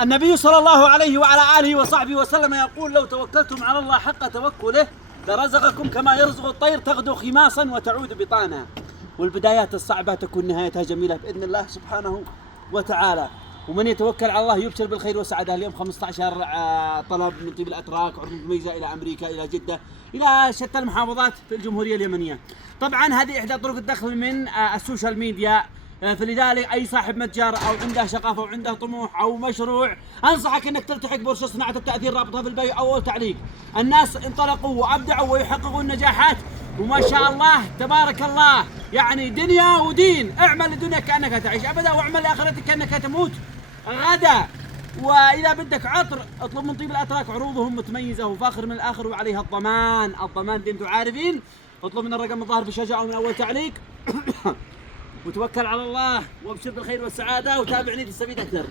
النبي صلى الله عليه وعلى آله وصحبه وسلم يقول: لو توكلتم على الله حق توكله لرزقكم كما يرزق الطير تغدو خماصا وتعود بطانا. والبدايات الصعبة تكون نهايتها جميلة بإذن الله سبحانه وتعالى. ومن يتوكل على الله يبشر بالخير والسعادة. اليوم 15 طلب من طيب الأتراك، عروض مميزة إلى أمريكا، إلى جدة، إلى شتى المحافظات في الجمهورية اليمنية. طبعا هذه إحدى طرق الدخل من السوشيال ميديا. فلذلك أي صاحب متجر أو عنده شغف أو عنده طموح أو مشروع، أنصحك أنك تلتحق بورشة صناعة التأثير، رابطها في البيو أو تعليق. الناس انطلقوا وأبدعوا ويحققون نجاحات وما شاء الله تبارك الله، يعني دنيا ودين. اعمل لدنياك كأنك تعيش أبدا، واعمل لآخرتك كأنك تموت غدا. وإذا بدك عطر اطلب من طيب الأتراك، عروضهم متميزة وفاخر من الآخر وعليها الضمان اللي انتم عارفين. اطلب من الرقم الظاهر في الشاشة أو من أول تعليق وتوكل على الله وابشر بالخير والسعادة وتابعني تستفيد أكثر.